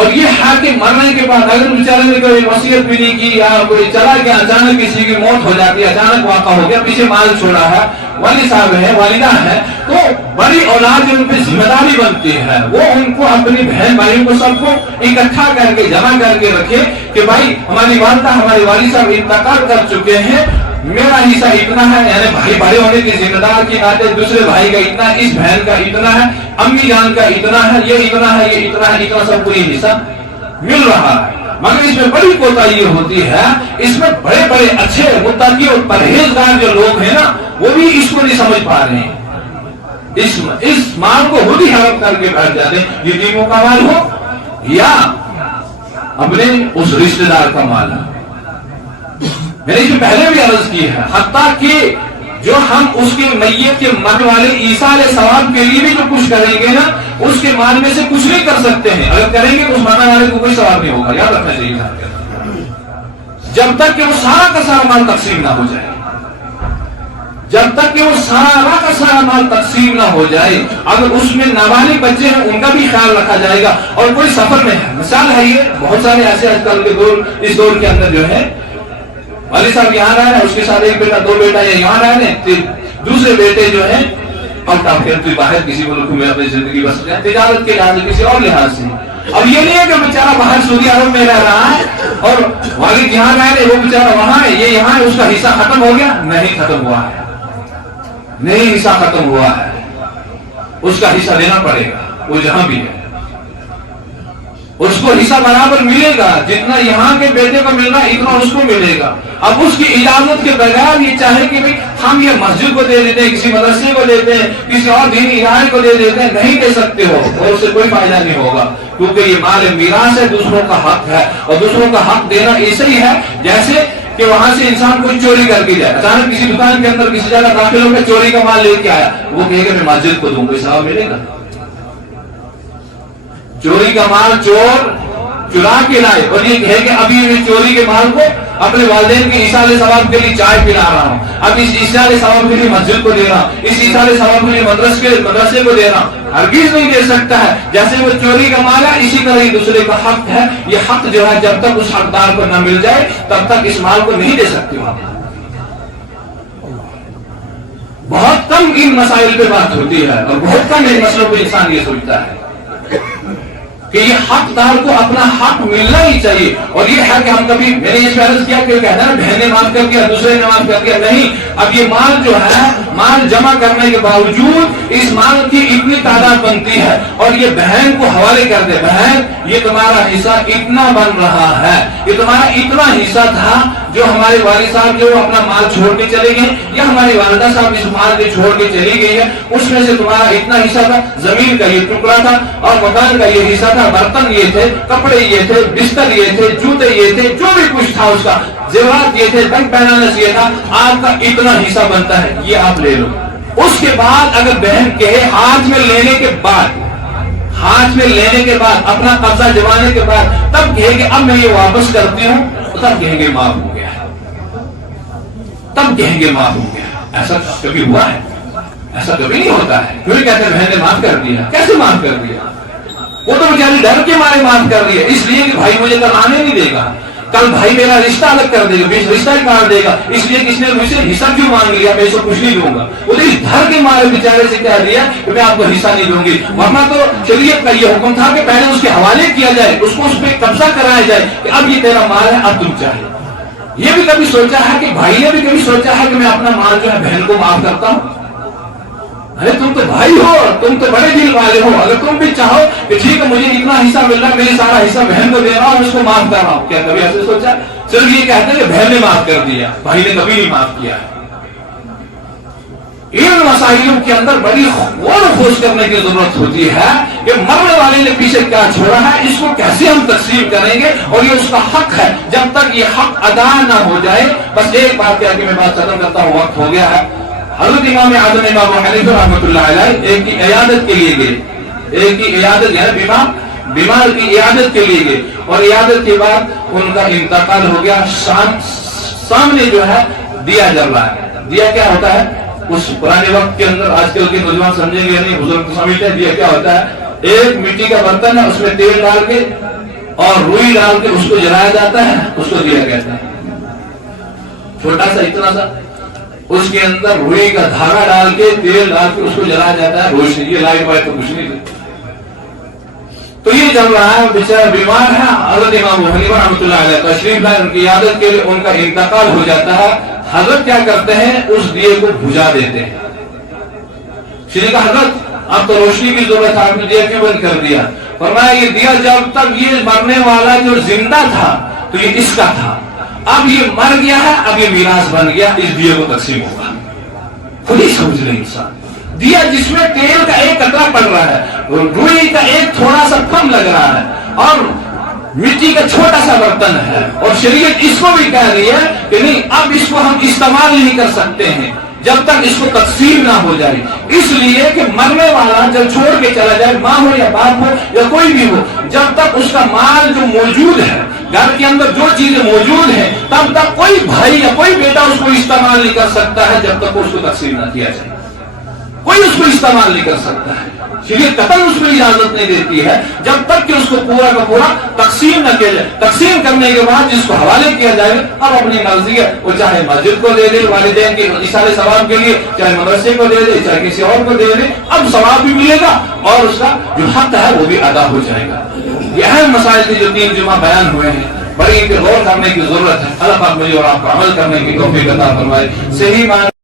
اور یہ ہے کہ مرنے کے بعد اگر بیچارے نے کوئی وصیت بھی نہیں کی یا کوئی چلا گیا، اچانک کسی کی موت ہو جاتی ہے، اچانک واقع ہو گیا، پیچھے مال چھوڑا ہے، والد صاحب ہے، والدہ ہے، تو بڑی اولاد جو ان پہ ذمہ داری بنتی ہے وہ ان کو اپنی بہن بھائیوں کو سب کو اکٹھا کر کے جمع کر کے رکھے کہ بھائی ہماری والدہ ہمارے والد صاحب انتقال کر چکے ہیں، میرا حصہ اتنا ہے، یعنی بھائی بڑے ہونے کی ذمہ دار کے ناطے دوسرے بھائی کا اتنا، اس بہن کا اتنا ہے، امی جان کا اتنا ہے، یہ اتنا ہے، یہ اتنا ہے، اتنا سب کو یہ حصہ مل رہا ہے۔ مگر اس میں بڑی کوتاہی یہ ہوتی ہے، اس میں بڑے بڑے اچھے متقی اور پرہیزگار جو لوگ ہیں نا وہ بھی اس کو نہیں سمجھ پا رہے ہیں، اس مال کو خود ہی ہڑپ کر کے بیٹھ جاتے ہیں، یتیموں کا مال ہو یا اپنے اس رشتہ دار کا مال ہے۔ میں نے اس میں پہلے بھی عرض کی ہے، حتیٰ کہ جو ہم اس کے میت کے مرنے والے ایصال ثواب کے لیے بھی جو کچھ کریں گے نا اس کے مال میں سے کچھ نہیں کر سکتے ہیں، اگر کریں گے تو اس مرنے والے کو کوئی ثواب نہیں ہوگا، یاد رکھنا چاہیے جب تک کہ وہ سارا کا سارا مال تقسیم نہ ہو جائے، جب تک کہ وہ سارا کا سارا مال تقسیم نہ ہو جائے۔ اگر اس میں نابالغ بچے ہیں ان کا بھی خیال رکھا جائے گا، اور کوئی سفر میں ہے، مثال ہے یہ بہت سارے ایسے آج کل کے اس دور کے اندر جو ہے والد صاحب یہاں رہ رہے ہیں، اس کے ساتھ ایک بیٹا دو بیٹا یا یہاں رہ رہے ہیں، دوسرے بیٹے جو ہیں پلٹا پھرتے باہر کسی ملک میں اپنی زندگی بسر جائے، تجارت کے لحاظ سے کسی اور لحاظ سے۔ اب یہ نہیں ہے کہ بیچارہ باہر سعودی عرب میں رہ رہا ہے اور والد یہاں رہ رہے، وہ بیچارہ وہاں ہے، یہ یہاں ہے، اس کا حصہ ختم ہو گیا، نہیں ختم ہوا ہے، نہیں حصہ ختم ہوا ہے، اس کا حصہ لینا پڑے گا، وہ جہاں بھی ہے اس کو حصہ برابر ملے گا، جتنا یہاں کے بیٹے کو مل رہا ہے اتنا اس کو ملے گا۔ اب اس کی اجازت کے بغیر یہ چاہے کہ بھئی ہم یہ مسجد کو دے دیتے ہیں، کسی مدرسے کو دیتے ہیں، کسی اور دینی ادارے کو دے دیتے ہیں، نہیں دے سکتے ہو، اور اس سے کوئی فائدہ نہیں ہوگا، کیونکہ یہ مال میراث ہے، دوسروں کا حق ہے، اور دوسروں کا حق دینا ایسے ہی ہے جیسے کہ وہاں سے انسان کوئی چوری کر کے جائے، اچانک کسی دکان کے اندر کسی جگہ داخل ہو کے چوری کا مال لے کے آیا، وہ کہے کہ میں مسجد کو دوں، کوئی ثواب ملے گا؟ چوری کا مال چور چرا کے لائے اور یہ کہے کہ ابھی میں چوری کے مال کو اپنے والدین کے ایصال ثواب کے لیے چائے پلا رہا ہوں، اب اس ایصال ثواب کے لیے مسجد کو دے رہا ہوں، اس ایصال ثواب کے لیے مدرسے کو دے رہا ہوں، ہرگز نہیں دے سکتا ہے۔ جیسے وہ چوری کا مال ہے اسی طرح ہی دوسرے کا حق ہے، یہ حق جو ہے جب تک اس حقدار کو نہ مل جائے تب تک اس مال کو نہیں دے سکتے ہو۔ بہت کم ان مسائل پہ بات ہوتی ہے اور بہت کم ان مسئلوں پہ انسان یہ سوچتا ہے کہ یہ حقدار کو اپنا حق ملنا ہی چاہیے۔ اور یہ ہے کہ ہم کبھی، میں نے یہ فیصلہ کیا کہ کہتا ہے بہن نے معاف کر دیا، دوسرے نے معاف کر دیا، نہیں، اب یہ مال جو ہے مال جمع کرنے کے باوجود اس مال کی اتنی تعداد بنتی ہے اور یہ بہن کو حوالے کر دے، بہن یہ تمہارا حصہ اتنا بن رہا ہے، یہ تمہارا اتنا حصہ تھا جو ہمارے والد صاحب جو اپنا مال چھوڑ کے چلے گئے یا ہماری والدہ صاحب اس مال کے چھوڑ کے چلی گئی ہے، اس میں سے تمہارا اتنا حصہ تھا، زمین کا یہ ٹکڑا تھا اور مکان کا یہ حصہ تھا، برتن یہ تھے، کپڑے یہ تھے، بستر یہ تھے، جوتے یہ تھے، جو بھی کچھ تھا اس کا، زیورات یہ تھے، بینک بیلنس یہ تھا، آپ کا اتنا حصہ بنتا ہے، یہ آپ لے لو۔ اس کے بعد اگر بہن کہے ہاتھ میں لینے کے بعد اپنا قبضہ جمانے کے بعد تب کہے کہ اب میں یہ واپس کرتی ہوں، تب کہیں گے معاف ہو گیا، تب کہیں گے معاف ہو گیا۔ ایسا کبھی ہوا ہے؟ ایسا کبھی نہیں ہوتا ہے۔ کیوں کہتے ہیں بہن نے معاف کر دیا؟ کیسے معاف کر دیا؟ وہ تو بیچاری ڈر کے مارے معاف کر رہی ہے، اس لیے کہ بھائی مجھے کل آنے نہیں دے گا، کل بھائی میرا رشتہ الگ کر دے گا، رشتہ ہی کاٹ دے گا، اس لیے کس نے مجھ سے حصہ کیوں مانگ لیا، میں اس کو کچھ نہیں دوں گا۔ وہ تو اس ڈر کے مارے بیچارے سے کہہ دیا کہ میں آپ کو حصہ نہیں دوں گی، ورنہ تو شریعت کا یہ حکم تھا کہ پہلے اس کے حوالے کیا جائے، اس کو اس پہ قبضہ کرایا جائے کہ اب یہ تیرا مال ہے، اب تم چاہے۔ یہ بھی کبھی سوچا ہے کہ بھائی نے بھی کبھی سوچا ہے کہ میں اپنا مال جو ہے بہن کو معاف کرتا ہوں؟ ارے تم تو بھائی ہو، تم تو بڑے دل والے ہو، اگر تم بھی چاہو کہ ٹھیک ہے مجھے اتنا حصہ مل رہا ہے، میں سارا حصہ بہن کو دے رہا ہوں، اس کو معاف کر رہا ہوں، کیا کبھی ایسے سوچا؟ صرف یہ کہتے ہیں کہ بہن نے معاف کر دیا، بھائی نے کبھی نہیں معاف کیا۔ ان مسائلوں کے اندر بڑی غور و خوض کرنے کی ضرورت ہوتی ہے کہ مرنے والے نے پیچھے کیا چھوڑا ہے، اس کو کیسے ہم تقسیم کریں گے، اور یہ اس کا حق ہے، جب تک یہ حق ادا نہ ہو جائے۔ بس ایک بات کیا کہ میں بات ختم کرتا ہوں، وقت ہو گیا ہے۔ حضرت امام اعظم امام ابو حنیفہ رحمۃ اللہ علیہ ایک کی عیادت کے لیے گئے، ایک کی عیادت یعنی بیمار کی عیادت کے لیے گئے، اور عیادت کے بعد ان کا انتقال ہو گیا۔ سامنے جو ہے دیا جل رہا ہے۔ دیا کیا ہوتا ہے؟ اس پرانے وقت کے اندر، آج کل کے نوجوان سمجھیں گے نہیں، بزرگ تو سمجھتے ہیں دیا کیا ہوتا ہے، ایک مٹی کا برتن ہے، اس میں تیل ڈال کے اور روئی ڈال کے اس کو جلایا جاتا ہے، اس کو دیا کہتا ہے. چھوٹا سا اتنا سا، اس کے اندر روئی کا دھاگا ڈال کے تیل ڈال کے اس کو جلایا جاتا ہے روشنی. یہ لائٹ وائٹ تو کچھ نہیں تھی. تو یہ جل رہا ہے، بیچارہ بیمار ہے. حضرت امام ابو حنیفہ رحمۃ اللہ علیہ تشریف لائے، ان کی عیادت کے لیے ان کا انتقال ہو جاتا ہے. حضرت کیا کرتے ہیں، اس دیے کو بجھا دیتے ہیں. کسی نے کہا حضرت اب تو روشنی کی ضرورت ہے، آپ نے دیا کیوں بند کر دیا؟ فرمایا یہ دیا جب تک یہ مرنے والا جو زندہ تھا تو یہ اس کا تھا، اب یہ مر گیا ہے، اب یہ میراث بن گیا، اس دیے کو تقسیم ہوگا. خود ہی سمجھ لیں انسان. دیا جس میں تیل کا ایک قطرہ پڑ رہا ہے، روئی کا ایک تھوڑا سا کم لگ رہا ہے، اور مٹی کا چھوٹا سا برتن ہے، اور شریعت اس کو بھی کہہ رہی ہے کہ نہیں اب اس کو ہم استعمال نہیں کر سکتے ہیں جب تک اس کو تقسیم نہ ہو جائے. اس لیے کہ مرنے والا جب چھوڑ کے چلا جائے، ماں ہو یا باپ ہو یا کوئی بھی ہو، جب تک اس کا مال جو موجود ہے، گھر کے اندر جو چیزیں موجود ہیں، تب تک کوئی بھائی یا کوئی بیٹا اس کو استعمال نہیں کر سکتا ہے جب تک اس کو تقسیم نہ کیا جائے. کوئی اس کو استعمال نہیں کر سکتا ہے. شریعت قطعاً اس کو اجازت نہیں دیتی ہے جب تک کہ اس کو پورا کا پورا تقسیم نہ کیا جائے. تقسیم کرنے کے بعد جس کو حوالے کیا جائے اب اپنی مرضی ہے، وہ چاہے مسجد کو دے دے والدین کے اشارے ثواب کے لیے، چاہے مدرسے کو دے دے، چاہے کسی اور کو دے دے، اب ثواب بھی ملے گا اور اس کا جو حق ہے وہ بھی ادا ہو جائے گا. یہ اہم مسائل کے جو 3 جمعہ بیان ہوئے ہیں، بڑی ان پہ غور کرنے کی ضرورت ہے. اللہ پاک مجھے اور آپ کو عمل کرنے کی توفیق عطا فرمائے. صحیح معنی